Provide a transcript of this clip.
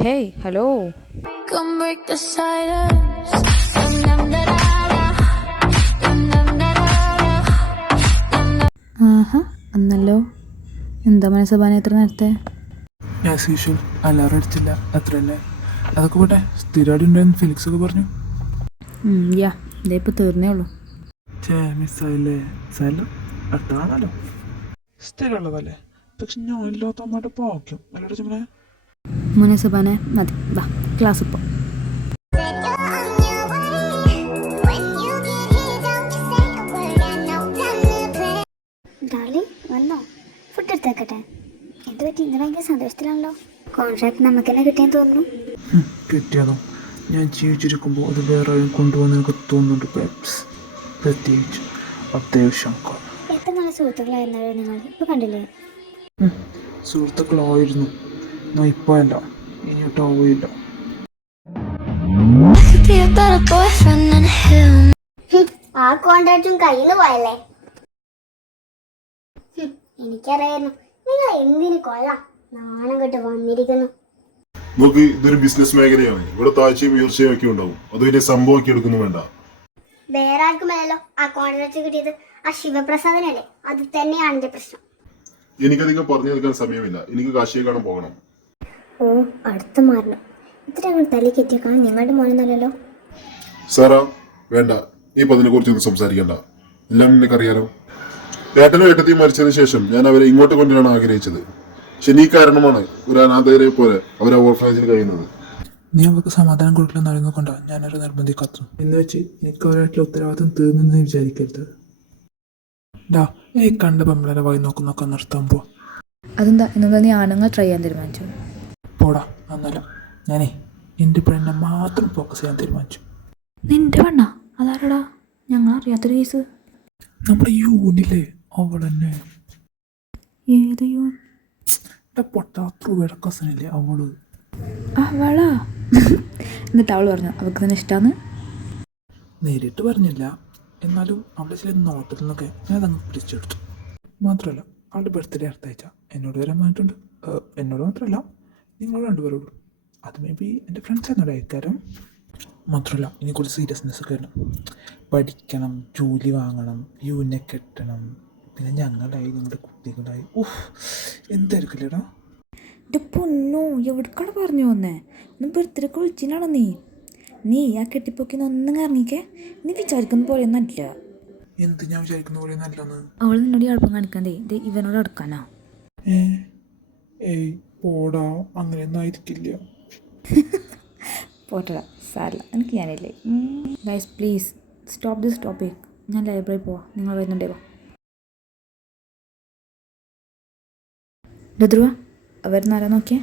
Hey, hello. Come break the silence. Dum-dum-da-da-da. Dum-dum-da-da-da. ആഹാ അന്നല്ലോ. എന്താ മനസ്സഭാന എത്ര നേരത്തെ? ആസ് യൂഷ്വൽ അലാറം അടിച്ചില്ല, അത്ര തന്നെ. അതൊക്കെ പോട്ടെ, സ്ഥിരമായിട്ട് ഉണ്ടായിരുന്നു ഫിലിക്സ് ഒക്കെ പറഞ്ഞു. യാ ഇതേ ഇപ്പോൾ തീർന്നേ ഉള്ളൂ. മിസ്സായില്ലേ? മിസ്സായല്ലോ, അടുത്താണല്ലോ. സ്ഥിരമുള്ളതല്ലേ, പക്ഷെ ഞാൻ ഇല്ലാത്ത അമ്മയുടെ ഭാഗ്യം അല്ലട ചുമനെ. മനസ്സഭാനെ മതി, വാ ക്ലാസ് ഇപ്പോൾ. ഡാർലിംഗ് വന്നോ? ഫുഡ് എടുത്തേക്കട്ടെ? എന്ത് പറ്റി? ഇന്ന് ഭയങ്കര സന്തോഷത്തിലാണല്ലോ. കോൺട്രാക്ട് നമുക്ക് തന്നെ കിട്ടിയെന്ന് തോന്നുന്നു. കിട്ടിയതോ? ഞാൻ ജീവിച്ചിരിക്കുമ്പോൾ അത് വേറെ ആരും കൊണ്ടുവന്ന് എനിക്ക് തോന്നുന്നുണ്ട് പെപ്സ്. പ്രത്യേകിച്ച് അത്യാവശ്യം എത്ര നല്ല സുഹൃത്തുക്കളായിരുന്നല്ലോ നിങ്ങൾ, ഇപ്പോൾ കണ്ടില്ലേ? സുഹൃത്തുക്കളായിരുന്നു. ഞാൻ ഇപ്പോൾ അല്ല, ഇനിയോട്ടാവില്ല. Be a better boyfriend than him. ആ കോൺട്രാക്റ്റും കയ്യിൽ നിന്ന് പോയല്ലേ? എനിക്കറിയായിരുന്നു നിങ്ങൾ എന്തിനു കൊള്ളാം. നാണം കെട്ട് വന്നിരിക്കുന്നു. നോക്ക്, ഇതൊരു ബിസിനസ് മേഖലയാണ്. ഇവിടെ താഴ്ചയും ഉയർച്ചയും ഒക്കെ ഉണ്ടാവും. അത് വലിയ സംഭവമാക്കി എടുക്കുന്നു വേണ്ട. വേറെ ആർക്കുമല്ലല്ലോ ആ കോൺട്രാക്ട് കിട്ടിയത്, ആ ശിവപ്രസാദനല്ലേ. അത് തന്നെയാണ് എന്റെ പ്രശ്നം. എനിക്കധികം പറഞ്ഞു നിൽക്കാൻ സമയമില്ല. എനിക്ക് കാശിയെ കാണാൻ പോകണം. ഓ, അടുത്ത് മാറണം. ഇത്ര അങ്ങ് തലി കെറ്റിയേക്കാണ് നിങ്ങളുടെ മോനെന്നല്ലോ. സാറാ, വേണ്ട, നീ ഇപ്പൊ അതിനെ കുറിച്ചൊന്നും സംസാരിക്കണ്ട. എല്ലാം നിനക്കറിയാലോ. ഏട്ടനും ഏട്ടത്തിയും മരിച്ചതിന് ശേഷം ഞാൻ അവരെ ഇങ്ങോട്ട് കൊണ്ടുവരാൻ ആഗ്രഹിച്ചത്. പക്ഷെ നീ കാരണമാണ് ഒരു അനാഥരെ പോലെ അവർ ആ ഓർഫനേജിൽ കഴിയുന്നത്. നീ അവർക്ക് സമാധാനം കൊടുക്കില്ലെന്ന് അറിയുന്നതുകൊണ്ടാ ഞാനവരെ നിർബന്ധിക്കാത്തത്. എന്ന് വെച്ച് എനിക്ക് അവരായിട്ടുള്ള ഉത്തരവാദിത്വം തീർന്നെന്ന് വിചാരിക്കരുത്. ഡാ, ഈ കണ്ട പെമ്പിളരെ വായി നോക്കുന്നൊക്കെ നിർത്താൻ പോവാ. അതെന്താ ഇന്നെന്താ നീ ആണുങ്ങൾ ട്രൈ ചെയ്യാൻ തീരുമാനിച്ചു? പോടാ, അന്നല്ല. ഞാനേ എൻ്റെ പെണ്ണെ മാത്രം ഫോക്കസ് ചെയ്യാൻ തീരുമാനിച്ചു. നിന്റെ പെണ്ണ? അതാരടാ? ഞങ്ങൾ അറിയാത്തൊരു കേസ്. നമ്മുടെ യൂണില്ലേ, അവൾ തന്നെ. ഏത് യൂൺ? പൊട്ടാത്രുവയുടെ കസനില്ലേ അവള്. അവളാ? എന്നിട്ട് അവൾ പറഞ്ഞു അവൾക്ക് തന്നെ ഇഷ്ടമാണ്? നേരിട്ട് പറഞ്ഞില്ല, എന്നാലും അവളുടെ ചില നോട്ടത്തിൽ നിന്നൊക്കെ ഞാൻ അതങ്ങ് പിടിച്ചെടുത്തു. മാത്രമല്ല, അവളുടെ ബർത്ത്ഡേ അടുത്താഴ്ച എന്നോട് വരാൻ പറഞ്ഞിട്ടുണ്ട്. എന്നോട് മാത്രമല്ല, നിങ്ങളോട് രണ്ടുപേരോടും. അത് മേ ബി എൻ്റെ ഫ്രണ്ട്സ് എന്നോട് അയക്കാരം. മാത്രമല്ല, ഇനി കുറച്ച് സീരിയസ്നെസ് ഒക്കെ വേണം. പഠിക്കണം, ജോലി വാങ്ങണം, യൂനെ കെട്ടണം, പിന്നെ ഞങ്ങളായി നിങ്ങളുടെ കുട്ടികളായി. ഓഹ്, എന്തായിരിക്കില്ലേടാ. എൻ്റെ പൊന്നോ, എവിടേക്കാണ് പറഞ്ഞു വന്നേ? ഒന്ന് ബർത്ത്ഡേക്ക് വിളിച്ചിട്ടാണോ നീ ആ കെട്ടിപ്പൊക്കിന്ന് ഒന്നും ഇറങ്ങിക്കേ. നീ വിചാരിക്കുന്ന പോലെയൊന്നല്ല. എന്ത് ഞാൻ വിചാരിക്കുന്ന പോലെ നല്ലതെന്ന്? അവൾ നിന്നോട് എളുപ്പം കാണിക്കാണ്ടേ ഇത് ഇവനോട് അടുക്കാനാ? ഏയ് പോടാ, അങ്ങനെയൊന്നും ആയിരിക്കില്ല. പോട്ടടാ, സാരില്ല, എനിക്ക് ഞാനില്ലേ. Guys please stop this topic. ഞാൻ ലൈബ്രറി പോവാം, നിങ്ങൾ വരുന്നുണ്ടേ. വാ ധ്രുവ, വരുന്നാരാ നോക്കിയേ.